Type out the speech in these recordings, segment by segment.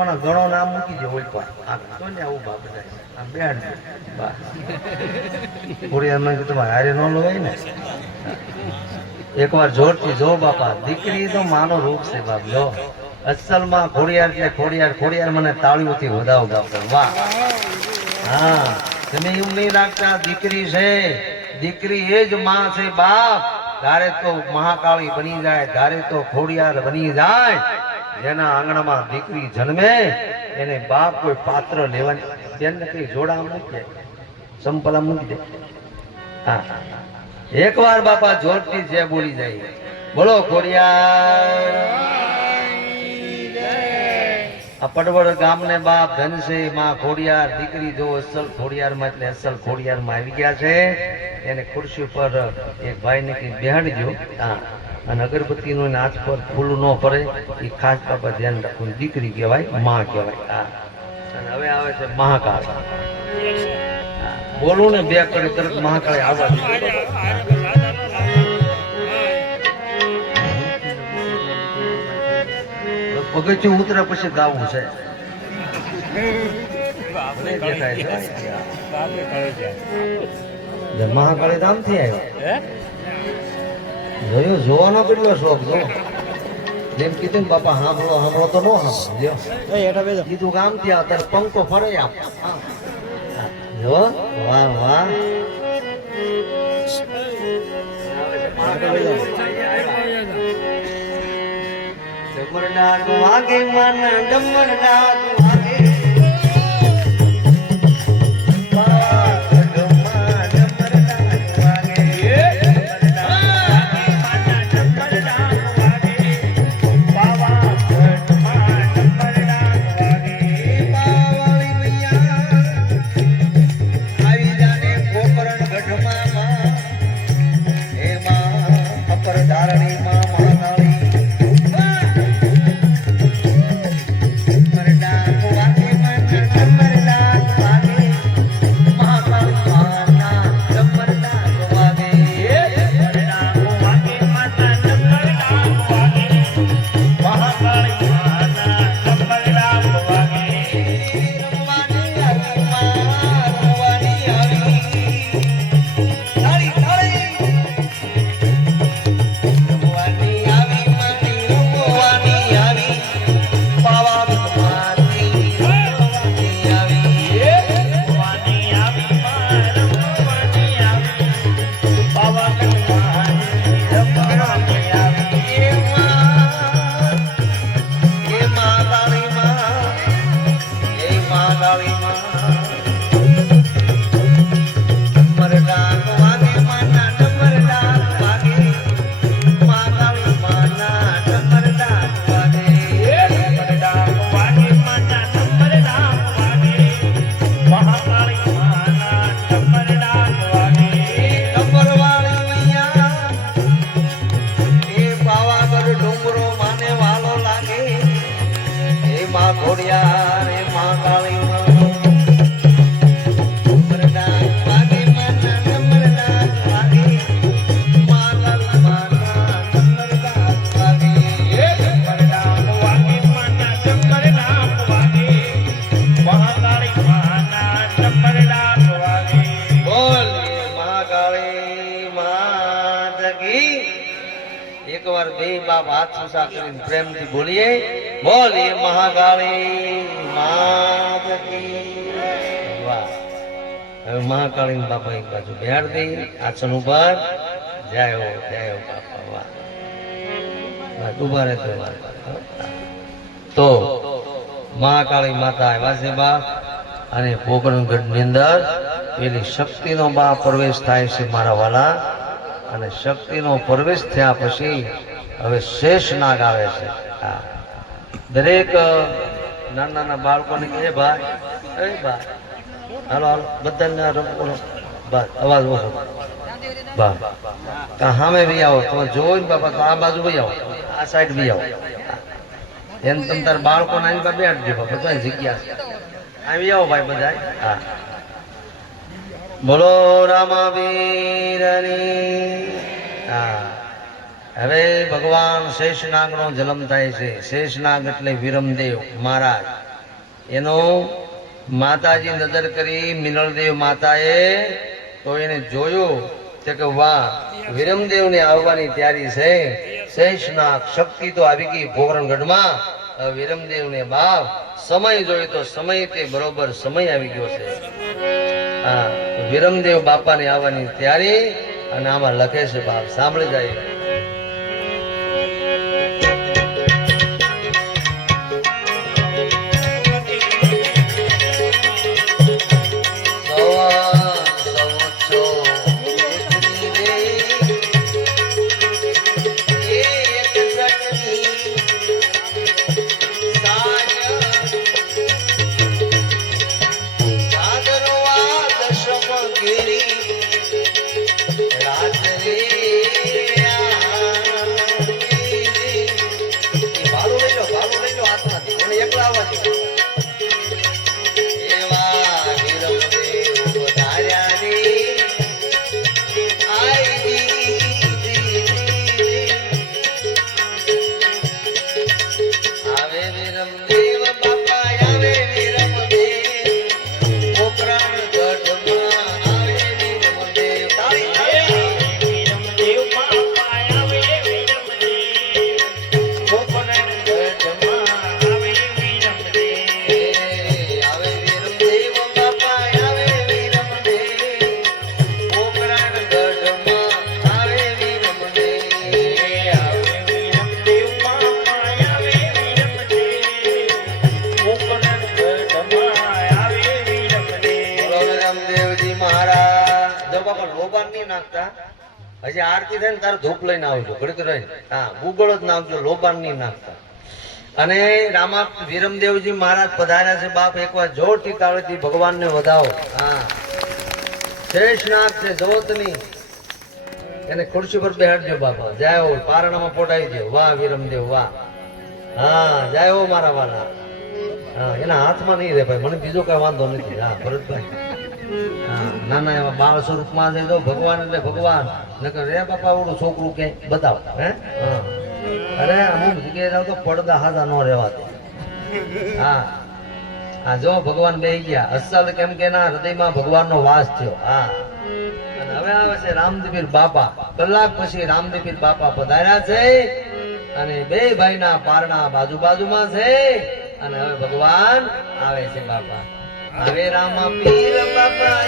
મને ઘણો નામ મૂકી દે ઓલ પર આ તો ને આવું બાપ જાય આમ બેહાડ બા ખોડિયારમાં કે તમારે હારે ન લોવાય ને એકવાર જોરથી જો બાપા દીકરી તો માનો રૂપ છે બાપ જો અસલમાં ખોડિયાર એટલે ખોડિયાર ખોડિયાર મને તાળીઓથી વધાવો બાપા વાહ હા તમે એવું નહીં રાખતા દીકરી છે દીકરી એ જ માં છે બાપ ધારે તો મહાકાળી બની જાય ધારે તો ખોડિયાર બની જાય જેના આંગણામાં દીકરી જન્મે એને બાપ કોઈ પાત્ર લેવાની તેને કઈ જોડા મૂકી દે સંપલા મૂકી દે હા એકવાર બાપા જોરથી જે બોલી જાય બોલો ખોડિયાર આ પડવડ ગામને બાપ ધનસે માં ખોડિયાર દીકરી જો અસલ ખોડિયારમાં એટલે અસલ ખોડિયારમાં આવી ગયા છે એને ખુરશી પર એક ભાઈને કઈ બેહાડી દો હા અને અગરબત્તીનું હાથ પર ફૂલ ન પડે એ ખાસ બાબત ધ્યાન રાખવું દીકરી કહેવાય માં કહેવાય હા અને હવે આવે છે મહાકાળ બોલું ને બે કડી તરત મહાકાળી આવવા પગથિયું ઉતરે પછી ગાવું છે મહાકાળી ધામ થી આવ્યો જોવાનો કેટલો શોખ જો જેમ કીધું ને બાપા સાંભળો સાંભળો તો નો સાંભળો કીધું ગામ થી આવ તારે પંખો ફરે આપ જો વાહ વાહ ડમરડાટ વાગે મન ડમરડાટ વાગે એકવાર બે બાપ હાથ ઊંચા કરીને પ્રેમથી બોલીએ બોલીએ મહાકાળી માત કી વાહ હવે મહાકાળી બાપા એક બાજુ બેહાડ દઈ આસન ઉપર જય હો બાપા વાહ ઉભા રહે તો મહાકાળી માતા આવ્યા છે બાપ અને પોકરણગઢ ની અંદર પેલી શક્તિનો બા પ્રવેશ થાય છે મારા વાલા અને શક્તિનો પ્રવેશ થયા પછી હવે શેષ નાગ આવે છે દરેક નાના નાના બાળકોને કે ભાઈ હાલો હાલો બધા બસ અવાજ ઓછો બસ સામે બી આવો તમે જોઈ બાપા તો આ બાજુ બી આવો આ સાઈડ બી આવો એમ તમે તાર બાળકો નાની પાસે બેઠજો બધા જગ્યા છે આવી આવો ભાઈ બધા હા બોલો રામાવીરની હા હવે ભગવાન શેષનાગ નો જન્મ થાય છે શેષનાગ એટલે વિરમદેવ મહારાજ એનો માતાજી નજર કરી મિનળદેવ માતાએ તો એને જોયું કે વાહ વિરમદેવને આવવાની તૈયારી છે. શેષનાગ શક્તિ તો આવી ગઈ પોકરણગઢમાં. વિરમદેવને બાપ સમય જોયો તો સમય તે બરોબર સમય આવી ગયો છે. હા, વિરમદેવ બાપાને આવવાની તૈયારી અને આમાં લખે છે બાપ, સાંભળી જાય. હજી આરતી થાય ને તારે ધૂપ લઈને આવજો, ઘડીક રહી. હા, ગુગળો જ નાખજો, લોબાન નહીં નાખતા. અને રામા વિરમદેવજી મહારાજ પધાર્યા છે બાપ. એકવાર જોરથી તાળીથી ભગવાનને વધાવો. હા, શેષનાગ છે જોતની, એને ખુરશી પર બેહાડજો બાપા. જય હો, પારણામાં પોટાવી દો. વાહ વિરમદેવ વાહ. હા, જય હો મારા વાલા. હા, એના હાથમાં નહીં રે ભાઈ, મને બીજો કઈ વાંધો નથી. હા ભરતભાઈ, નાના એવા બાળ સ્વરૂપમાં છે તો ભગવાન એટલે ભગવાન. નકર રે બાપા ઓલું છોકરું કે બતાવો. હે અરે અમુક જગ્યાએ જાવ તો પડદા હાથા ન રહેવાતો. હા હા, જો ભગવાન બેહી ગયા અસલ, કેમ કે એના હૃદયમાં ભગવાનનો વાસ થયો. હા, અને હવે આવે છે રામદેવીર બાપા. કલાક પછી રામદેવીર બાપા પધાર્યા છે અને બે ભાઈના પારણા બાજુ બાજુમાં છે. અને હવે ભગવાન આવે છે બાપા. હવે રામા પીર બાપા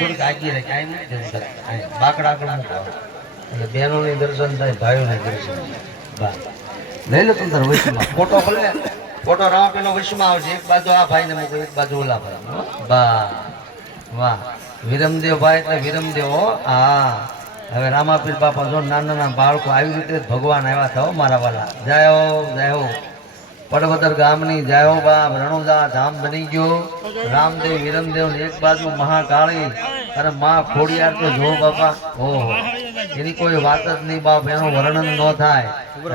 થોડીક આગી રહે, કાંઈ નથી બાકડા આગળ મૂકો એટલે બહેનોની દર્શન થાય, ભાઈઓને દર્શન બા લઈ લો તું તાર વૈશ્વમાં ફોટો ભલે ફોટો રામાપીનો વૈશ્વમાં આવશે. એક બાજુ આ ભાઈને મૂકો, એક બાજુ ઓલા ભાઈ. બા વાહ, વિરમદેવ ભાઈ એટલે વિરમદેવ. હા, હવે રામાપીર બાપા જો નાના નાના બાળકો આવી રીતે ભગવાન આવ્યા થાવ મારા વાલા. જય હો જય હો. પડવદર ગામની જય હો બાપ. રણુદા ધામ બની ગયો. રામદેવ વિરમદેવ એક બાજુ મહાકાળી અને માં ખોડિયાર તો જો બાપા, ઓહો એની કોઈ વાત જ નહીં બાપ, એનું વર્ણન ન થાય.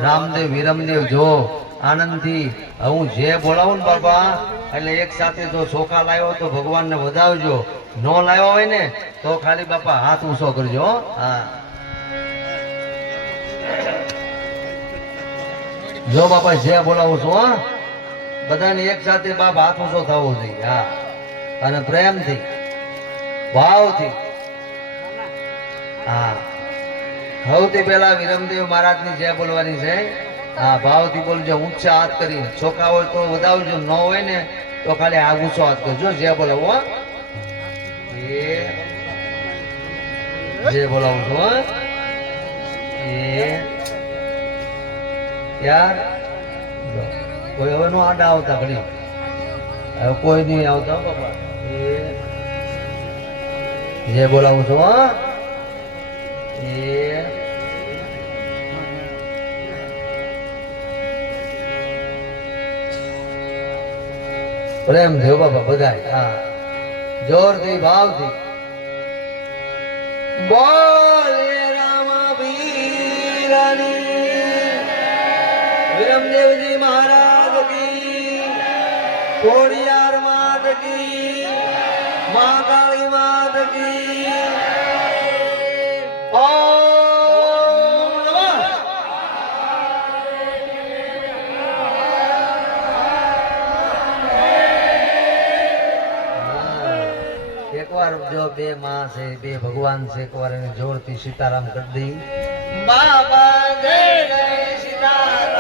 રામદેવ વિરમદેવ જો આનંદથી. હું જે બોલાવું ને બાપા એટલે એક સાથે જો ચોખા લાવ્યો તો ભગવાનને વધાવજો, ન લાવ્યો હોય ને તો ખાલી બાપા હાથ ઊંચો કરજો. હા, જો બાપા જે બોલાવું છું હા બધાને એક સાથે બાપ હાથ ઊંચો થવો જોઈએ. હા, અને પ્રેમથી ભાવથી. હા, સૌથી પેલા વિરમદેવ મહારાજની જે બોલવાની છે. હા, ભાવથી બોલજો, ઊંચા હાથ કરી. ચોખા હોય તો વધાવજો, ન હોય ને તો ખાલી આ ઊંચો હાથ કરજો. જે બોલાવો જે બોલાવું છું એ યાર. કોઈ હવે નો આડા આવતા ઘડી, હવે કોઈ નહીં આવતા બાપા. જે બોલાવું છું એ પ્રેમ દેવ બાપા બધાય હા જોરથી ભાવથી બોલે રામાવીરની વિરમદેવજી મહારાજ કી કોડિયાર માત કી મહાકાળી માત કી ઓમ નમઃ એકવાર જો બે માં છે બે ભગવાન છે એકવાર એને જોરથી સીતારામ કરી દઈ બાબા જય જય સીતારામ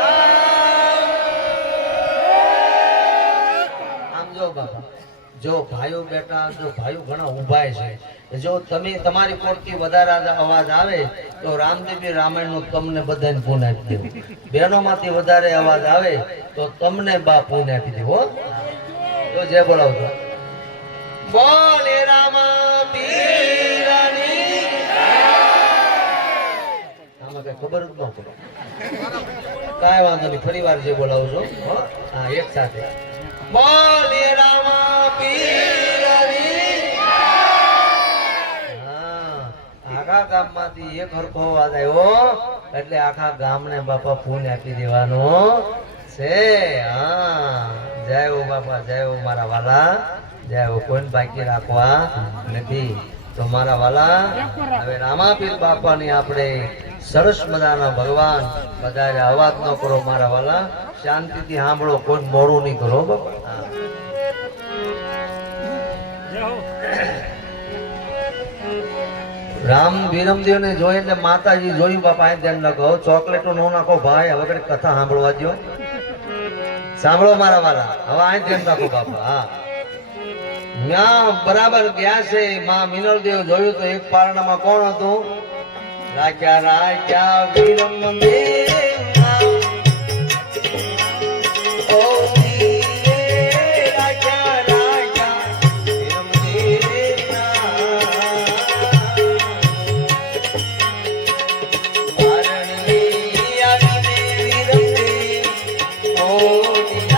આમ જો બાબા જો ભાઈઓ બેટા જો ભાઈઓ ઘણા ઊભાય છે જો તમે તમારી કોરથી વધારે અવાજ આવે તો રામદેવી રામાયણ નું તમને બધાને પૂન આપી દેવું બહેનો માંથી વધારે અવાજ આવે તો તમને બા પૂન આપી દેવો તો જે બોલાવજો બોલે રામા પીરની આમાં કઈ ખબર જ ન પડે કાંઈ વાંધો નહીં ફરી વાર જે બોલાવું છું હા એક સાથે બોલે રામા પીરની હા આખા ગામમાંથી એક હરખો અવાજ આવ્યો એટલે આખા ગામને બાપા ફોન આપી દેવાનો છે હા જય હો બાપા જય હો મારા વાલા જય હો કોઈ બાકી રાખવા નથી તો મારા વાલા હવે રામાપીર બાપાની આપણે સરસ મજાના ભગવાન બધા અવાજ ન કરો મારા વાલા શાંતિથી સાંભળો કોઈ મોડું નહીં કરો બાપા રામ વિરમદેવ ને જોઈને માતાજી જોયું બાપા અહીં ધ્યાન રાખો ચોકલેટો નો નાખો ભાઈ હવે કઈ કથા સાંભળવા દો સાંભળો મારા વાલા હવે અહીં ધ્યાન રાખો બાપા હા ત્યાં બરાબર ગયા છે માં મિનલદેવ જોયું તો એક પારણામાં કોણ હતું રાખ્યા રાખ્યા વિરમદેવ